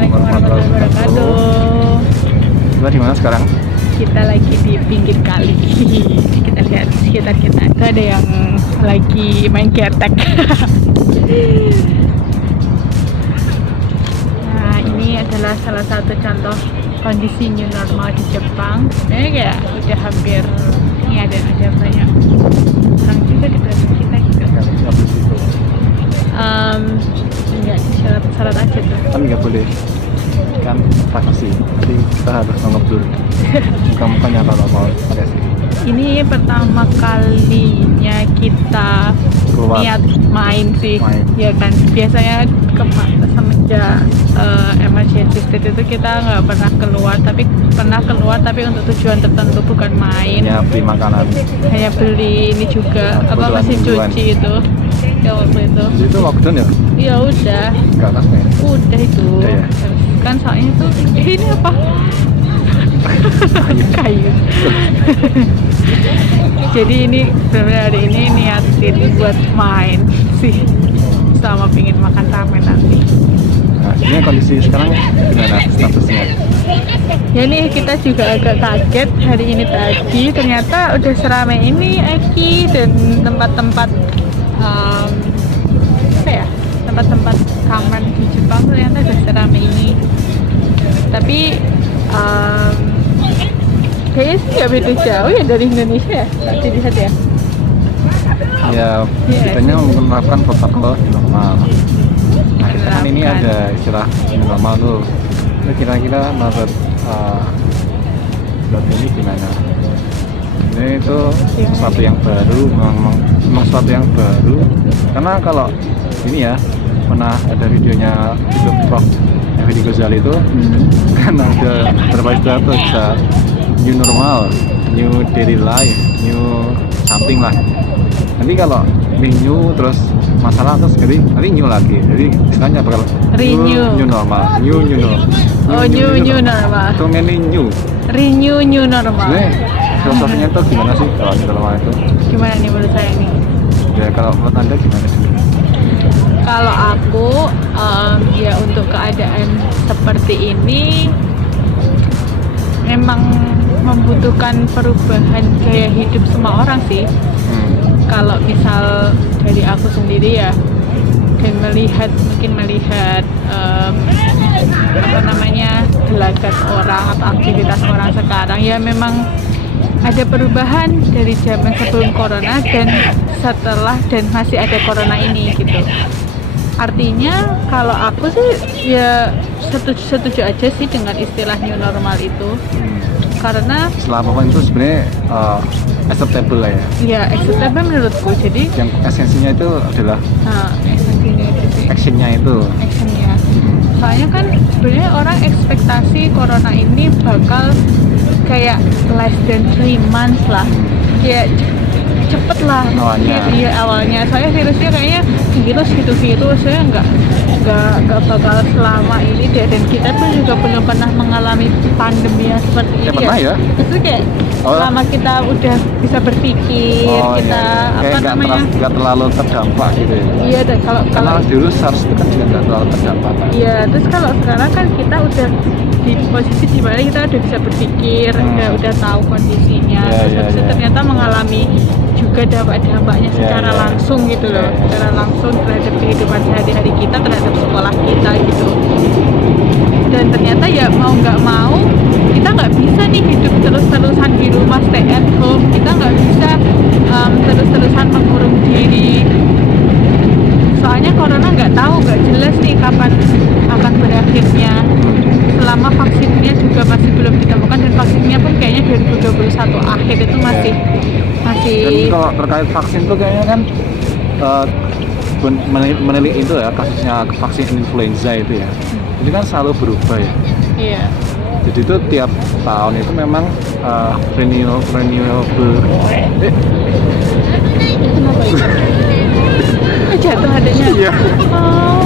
Assalamualaikum warahmatullahi wabarakatuh. Kita di mana sekarang? Kita lagi di pinggir kali. Kita lihat sekitar kita itu ada yang lagi main getek. Nah, ini adalah salah satu contoh kondisi new normal di Jepang. Sebenarnya kayak udah hampir ini ada banyak orang juga di belakang kita gitu. Enggak, syarat aja tuh. Kan nggak boleh, kan privasi. Nanti kita harus nongol dulu. Muka-mukanya kalau mau pakai sih. Ini pertama kalinya kita Keluar. niat main sih, Main. ya kan. Biasanya semenjak emergency state itu kita nggak pernah keluar, tapi untuk tujuan tertentu, bukan main. Ya, beli makanan. Hanya beli ini juga, apa Kebutuhan mesin mingguan. cuci itu. Ya waktu itu. Jadi itu lockdown ya? Ya udah, Ke atasnya. udah itu. Udah ya? Kan soalnya tuh ini apa? Kayu. Jadi ini sebenarnya hari ini niatin buat main sih, sama pingin makan ramen nanti. Nah, ini kondisi sekarang gimana statusnya? Ya nih kita juga agak kaget hari ini tadi ternyata udah seramai ini Eki, dan tempat-tempat apa ya, tempat-tempat kamar di Jepang ternyata udah seramai ini. Tapi kayaknya sih nggak beda jauh ya dari Indonesia ya, tadi lihat ya. Ya, kitanya menerapkan protokol normal. Nah, kita kan ini ada istilah new normal tuh. Itu kira-kira menurut ini gimana? Ini itu sesuatu yang baru, memang sesuatu yang baru. Karena kalau ini ya, pernah ada video Prof. Effendi Ghazali itu kan ada beberapa istilah tuh, bisa new normal, new daily life, new something lah. Nanti kalau new terus masalah terus nanti new lagi. Jadi istilahnya bakal new normal, new normal. Oh, new normal. Itu ini new. New normal. Sebenarnya filosofinya itu gimana sih kalau new normal itu? Gimana nih menurut saya nih? Ya kalau menurut Anda gimana sih? Kalau aku ya untuk keadaan seperti ini memang membutuhkan perubahan gaya hidup semua orang sih. Kalau misal dari aku sendiri ya, dan mungkin melihat gelagat orang atau aktivitas orang sekarang, ya memang ada perubahan dari zaman sebelum corona dan setelah dan masih ada corona ini gitu. Artinya kalau aku sih ya setuju aja sih dengan istilah new normal itu. Karena setelah apapun itu sebenarnya acceptable lah ya. Ya acceptable menurutku. Jadi yang esensinya itu adalah esensinya itu sih. actionnya itu. Actionnya. Soalnya kan sebenarnya orang ekspektasi corona ini bakal kayak less than 3 months lah. Kayak cepet lah awalnya. Iya awalnya. Soalnya virusnya kayaknya virus saya nggak bakal selama ini deh, dan kita pun juga belum pernah mengalami pandemi yang seperti ini pernah ya? Itu kayak selama kita udah bisa berpikir, kita iya. Nggak terlalu terdampak gitu ya. Iya, dan kalau virus SARS itu kan juga nggak terlalu terdampak kan? Iya, terus kalau sekarang kan kita udah di posisi dimana kita udah bisa berpikir, udah tahu kondisinya, terus ternyata mengalami juga dampak-dampaknya secara langsung gitu loh, secara langsung terhadap kehidupan sehari-hari kita, terhadap sekolah kita gitu. Dan ternyata ya mau nggak mau kita nggak bisa nih hidup terus-terusan di rumah, stay at home. Kita nggak bisa terus-terusan mengurung diri. Soalnya corona nggak jelas nih kapan akan berakhirnya. Selama vaksinnya juga masih belum ditemukan, dan vaksinnya pun kayaknya 2021 akhir itu masih. Dan kalau terkait vaksin tuh kayaknya kan meneliti itu ya, kasusnya vaksin influenza itu ya. Ini kan selalu berubah ya. Iya. Jadi itu tiap tahun itu memang renewable. Kenapa itu? Jatuh adanya. Iya. Oh.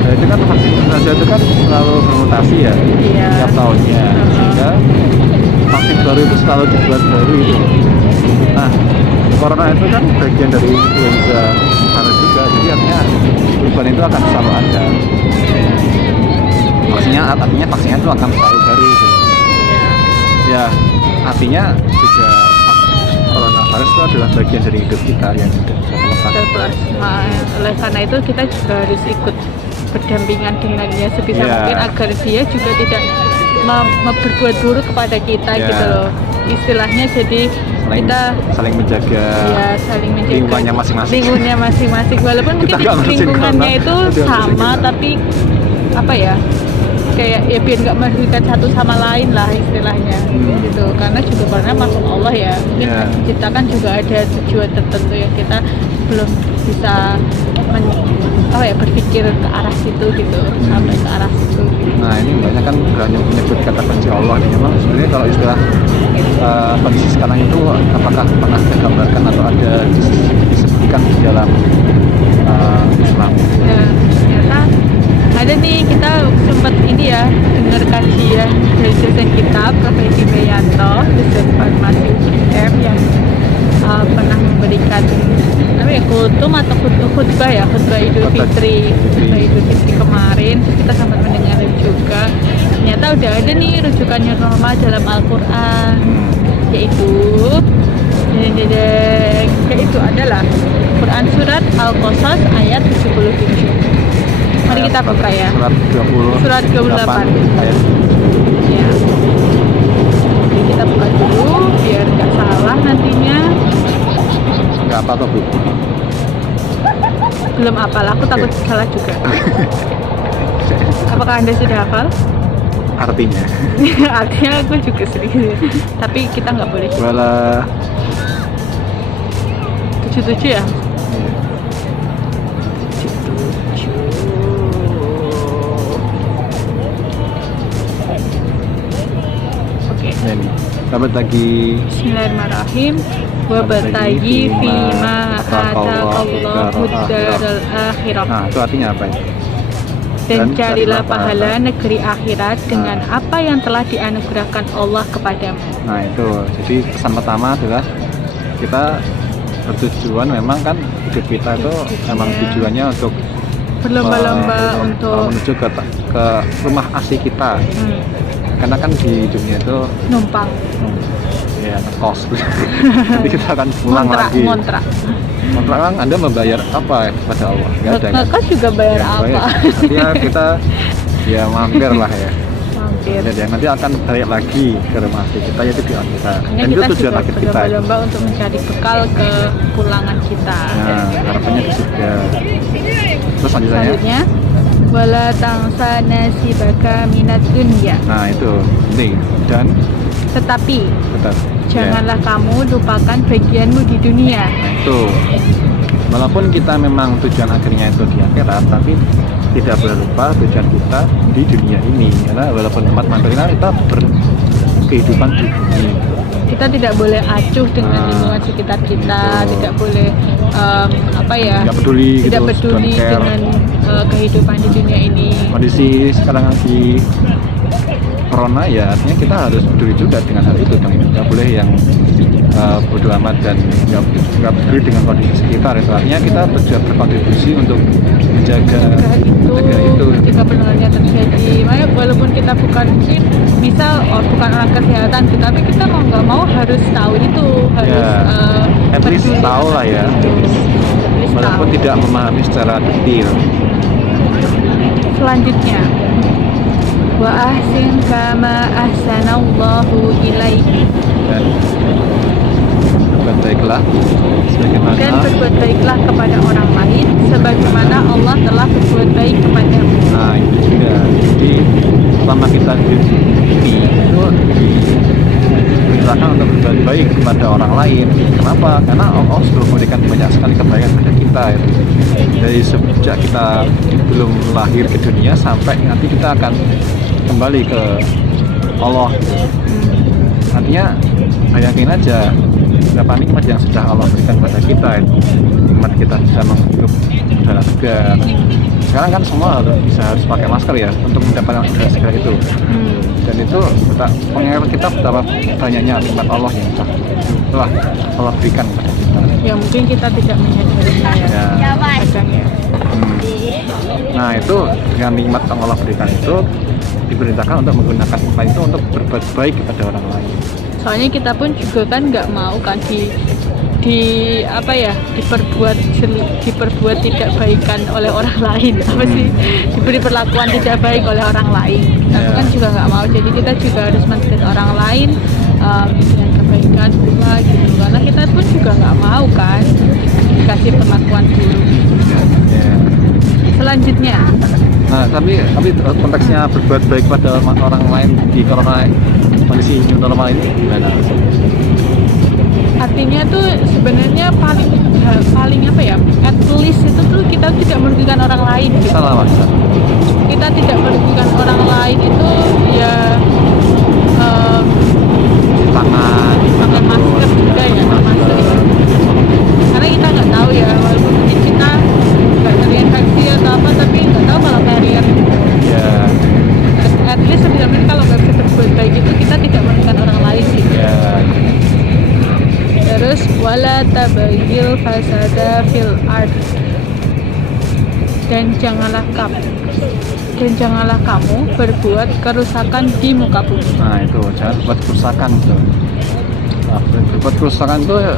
Nah, itu kan vaksin influenza itu kan selalu bermutasi ya. Iya. Tiap tahunnya. Sehingga vaksin baru itu selalu dibuat baru itu. Nah, corona itu kan bagian dari influenza virus juga. Jadi artinya perubahan itu akan selalu ada. sehat, artinya vaksinnya itu akan selalu baru gitu. Ya artinya juga coronavirus itu adalah bagian dari hidup kita yang tidak bisa terlepas. Oleh karena itu kita juga harus ikut berdampingan dengannya sebisa mungkin agar dia juga tidak berbuat buruk kepada kita gitu loh. Istilahnya jadi kita saling menjaga, saling menjaga lingkungannya masing-masing. Walaupun mungkin lingkungannya itu sama, tapi apa ya, kayak ya biar nggak merugikan satu sama lain lah istilahnya gitu. Karena juga karena makhluk Allah ya, mungkin diciptakan juga ada tujuan tertentu yang kita belum bisa berpikir ke arah situ gitu, sampai ke arah situ gitu. Nah ini banyak kan hanya menyebut kata kunci Allah nih. Memang sebenarnya kalau istilah kondisi sekarang itu apakah pernah digambarkan atau ada disebutkan di dalam Islam? Ya, ternyata ada nih, kita sempat ini ya dengar kajian dari dosen kita Prof. Edi Meyanto, dosen farmasi UGM yang pernah memberikan khutbah Idul Fitri kemarin. Terus kita sempat mendengar juga ternyata udah ada nih rujukannya normal dalam Al-Quran, yaitu adalah Quran surat Al-Qasas ayat 77. Mari kita buka ya. Surat 28 ayat. Ya. Jadi kita buka dulu biar nggak salah nantinya. Nggak apa kok Bu. Belum hafal, aku takut salah juga. Apakah Anda sudah hafal? Artinya. Artinya aku juga sedikit. Tapi kita nggak boleh. Wala 77 ya? Ini dapat lagi. Bismillahirrahmanirrahim. Wa batagi fima ataqallahu daral akhirah. Nah, itu artinya apa ya? Dan carilah pahala negeri akhirat dengan apa yang telah dianugerahkan Allah kepadamu. Nah, itu. Jadi pesan pertama adalah kita bertujuan, memang kan hidup kita itu memang tujuannya untuk berlomba-lomba untuk menuju ke rumah asli kita. Karena kan di dunia itu numpang, ya kos. Nanti kita akan pulang lagi. Ngontrak kan Anda membayar apa pada Allah? Nggak ada. Ngekos juga bayar apa? Artinya kita ya mampir lah ya. Mampir. Jadi nanti akan balik lagi ke rumah asli kita, yaitu di akhirat. Dan itu kita tujuan akhir kita. Berlomba-lomba untuk mencari bekal ke pulangan kita. Nah, harapannya di surga. Terus selanjutnya wala tangsa nasibaka minat dunya. Nah itu penting. Dan tetapi janganlah kamu lupakan bagianmu di dunia. Nah itu walaupun kita memang tujuan akhirnya itu di akhirat, tapi tidak boleh lupa tujuan kita di dunia ini. Karena walaupun tempat material kita berkehidupan di dunia. Kita tidak boleh acuh dengan lingkungan sekitar kita, tidak boleh tidak peduli dengan kehidupan di dunia ini. Kondisi sekarang lagi corona ya, artinya kita harus peduli juga dengan hal itu. Nggak boleh yang bodo amat dan nggak peduli dengan kondisi sekitar. Itu artinya kita berkontribusi untuk menjaga itu. Jika benar-benarnya terjadi, walaupun kita bukan bukan orang kesehatan, tapi kita mau nggak mau harus tahu itu, harus at least tahu lah ya, walaupun tidak memahami secara detail. Selanjutnya, wa ahsin kama ahsanallahu ilaik. Dan berbuat baiklah kepada orang lain sebagaimana Allah telah berbuat baik kepadamu. Nah itu juga. Jadi selama kita hidup ini itu diperintahkan untuk berbuat baik kepada orang lain. Kenapa? Karena Allah sudah memberikan banyak sekali kebaikan kepada kita ya. Dari sejak kita belum lahir ke dunia sampai nanti kita akan kembali ke Allah. Artinya bayangin aja berapa nikmat yang sudah Allah berikan kepada kita. Nikmat kita bisa menghirup udara segar. Sekarang kan semua harus pakai masker ya untuk mendapatkan udara segar itu. Dan itu mengingat kita betapa banyaknya nikmat Allah yang telah Allah berikan kepada kita. Ya mungkin kita tidak menyadarinya ya. Kadang ya. Nah itu dengan nikmat yang Allah berikan itu, diperintahkan untuk menggunakan tempat itu untuk berbuat baik kepada orang lain. Soalnya kita pun juga kan nggak mau kan diperbuat tidak baikan oleh orang lain, apa sih, diberi perlakuan tidak baik oleh orang lain. Kita kan juga nggak mau, jadi kita juga harus men-treat orang lain dengan kebaikan pula gitu, karena kita pun juga nggak mau kan dikasih perlakuan buruk. Selanjutnya, nah tapi konteksnya berbuat baik pada orang lain di kondisi new normal ini gimana? artinya tuh sebenarnya paling apa ya, at least itu tuh kita tidak merugikan orang lain gitu. Salah mas. Kita tidak merugikan orang lain itu ya Tangan pakai masker juga ya, masker ya. Karena kita nggak tahu ya, walaupun mungkin kita nggak terinfeksi atau apa, tapi nggak tahu kalau carrier. ya At least sebenarnya kalau nggak bisa berbuat baik itu kita tidak merugikan orang lain sih. ya Terus wala tabayyil fasada fil ard, dan janganlah kamu berbuat kerusakan di muka bumi. nah itu jangan buat kerusakan tuh. Nah, berbuat kerusakan itu ya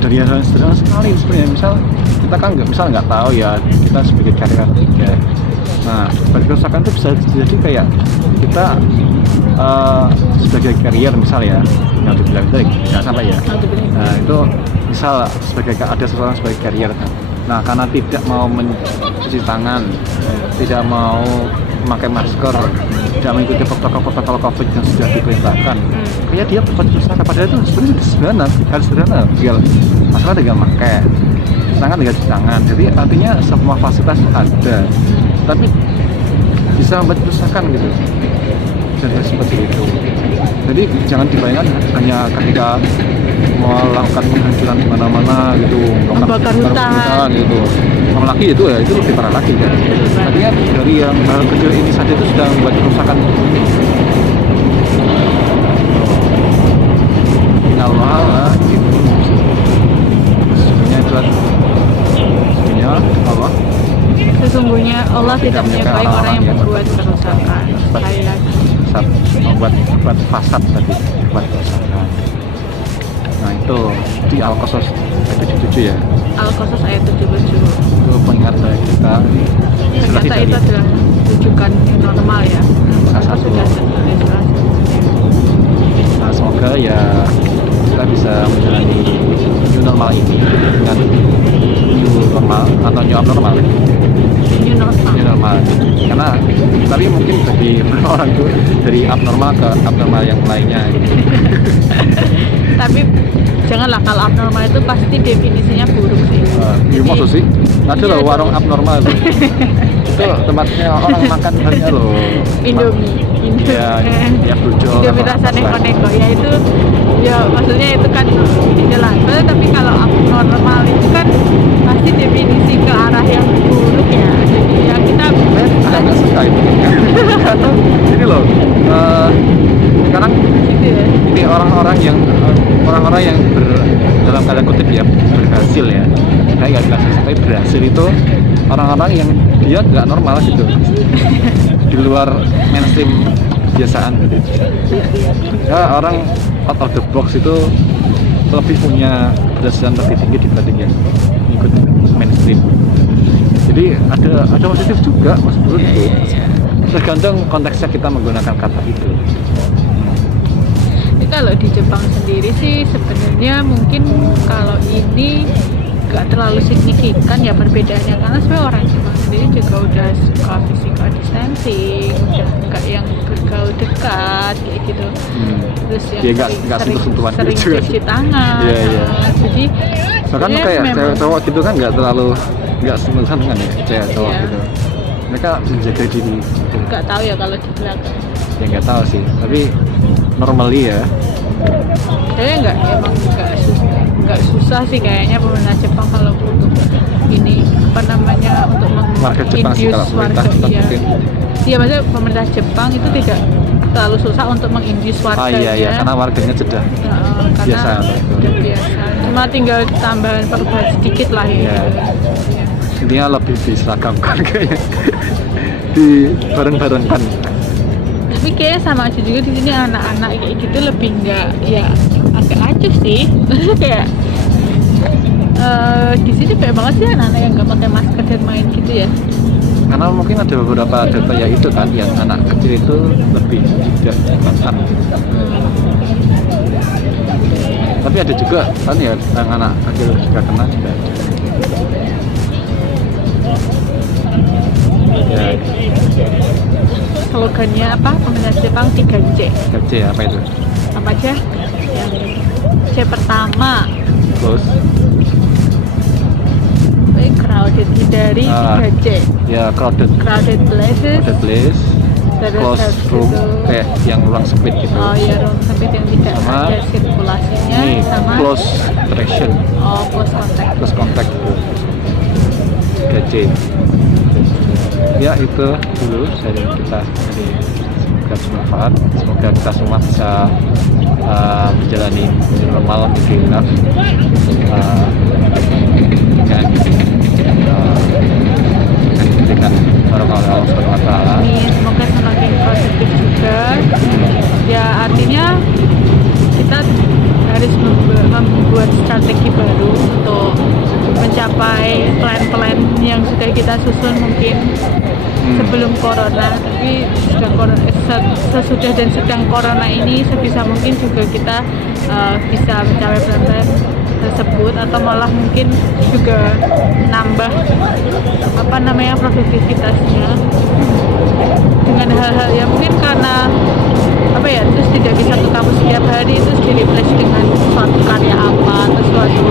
dari hal sederhana sekali sebenarnya. Misal kita kan nggak tahu ya, kita sebagai karyawan juga. Nah, berkerusakan itu bisa jadi kayak kita sebagai carrier misal ya, yang dibilang tadi jangan sampai ya. Nah itu misal ada seseorang sebagai carrier kan. Nah karena tidak mau mencuci tangan, tidak mau memakai masker, tidak mengikuti protokol COVID yang sudah diperintahkan, kayak dia berbuat kerusakan. Padahal itu sebenarnya harus sederhana, tinggal masalah tinggal pakai tangan, tinggal cuci tangan. Jadi artinya semua fasilitas ada, tapi bisa membuat kerusakan gitu. Jadi seperti itu. Jadi jangan dibayangkan hanya ketika melakukan penghancuran di mana-mana gitu, membakar hutan gitu. Apalagi itu ya, itu lebih parah lagi kan. Artinya dari yang hal kecil ini saja itu sudah membuat kerusakan. Allah gitu. Sesungguhnya Allah tidak menyukai orang yang membuat kerusakan. Sekali lagi, membuat fasad tadi, membuat kerusakan. Nah itu di Al-Qasas ayat 77 ya. Al-Qasas ayat 77. Itu pengingat dari kita. Ternyata itu adalah rujukan normal ya. Salah satu. Nah, semoga ya kita bisa menjalani new normal ini dengan new normal atau new abnormal. New normal. Karena tapi mungkin bagi orang itu dari abnormal ke abnormal yang lainnya. Tapi janganlah, kalau abnormal itu pasti definisinya buruk sih. Iya maksud sih. Ada loh warung abnormal tuh. Itu tempatnya orang makan banyak loh. Indomie. Ya brojol. Indomie rasa neko-neko ya itu. Ya maksudnya itu kan jelas. Tapi kalau abnormal itu kan pasti definisi ke arah yang buruk ya. Jadi ya kita nggak suka itu. Karena ini loh. Sekarang gitu ya. ini orang-orang yang dalam tanda kutip ya berhasil ya, kayak nggak bilang tapi berhasil itu orang-orang yang dia nggak normal gitu, di luar mainstream kebiasaan gitu. Ya orang out of the box itu lebih punya keberhasilan lebih tinggi dibanding yang ikut mainstream. Jadi ada positif juga mas menurut itu. Tergantung konteksnya kita menggunakan kata itu. Kalau di Jepang sendiri sih sebenarnya mungkin kalau ini nggak terlalu signifikan ya perbedaannya, karena sebenarnya orang Jepang sendiri juga udah suka physical distancing, udah nggak yang bergaul dekat kayak gitu. Terus yang sering cuci tangan. Jadi bahkan kayak cewek cowok gitu kan nggak sentuhan kan ya cewek cowok gitu. Mereka menjaga diri. Nggak tahu ya kalau di belakang. Ya nggak tahu sih, tapi normally ya. Saya emang nggak susah sih kayaknya pemerintah Jepang kalau untuk ini untuk menginduce warga. Iya maksudnya pemerintah Jepang itu tidak terlalu susah untuk menginduce warganya. Iya karena warganya sudah biasa. Sudah biasa. Cuma tinggal tambahan perubahan sedikit lah ya. Intinya lebih diseragamkan kayaknya, dibareng-barengkan. tapi kayaknya sama aja juga di sini anak-anak kayak gitu lebih nggak ya agak acuh sih kayak di sini banyak banget sih anak-anak yang nggak pakai masker dan main gitu ya. Karena mungkin ada beberapa data ya itu kan yang anak kecil itu lebih tidak rentan. Tapi ada juga kan ya yang anak kecil juga kena juga. Ya, Slogannya apa? Komunitas Jepang 3C. 3C apa itu? Apa aja? Yang C pertama, Close. crowded, hindari 3C. Ya crowded Places. place, Terus close habis room itu, kayak yang ruang sempit gitu. oh ya, ruang sempit yang tidak Sama ada sirkulasinya, Ini sama close interaction, close contact. close contact gitu. 3C. Ya itu dulu dari kita, dari semoga bermanfaat, semoga kita semua bisa menjalani normal mungkin dengan diberikan barokah oleh Allah Subhanahu wa taala. Amin, semoga semakin positif juga. Ya artinya kita harus membuat strategi baru untuk mencapai plan-plan yang sudah kita susun mungkin sebelum corona, tapi sesudah dan sedang corona ini sebisa mungkin juga kita bisa mencapai plan-plan tersebut, atau malah mungkin juga nambah produktivitasnya dengan hal-hal yang mungkin karena terus tidak bisa ke kampus setiap hari, terus di replace dengan suatu karya apa atau suatu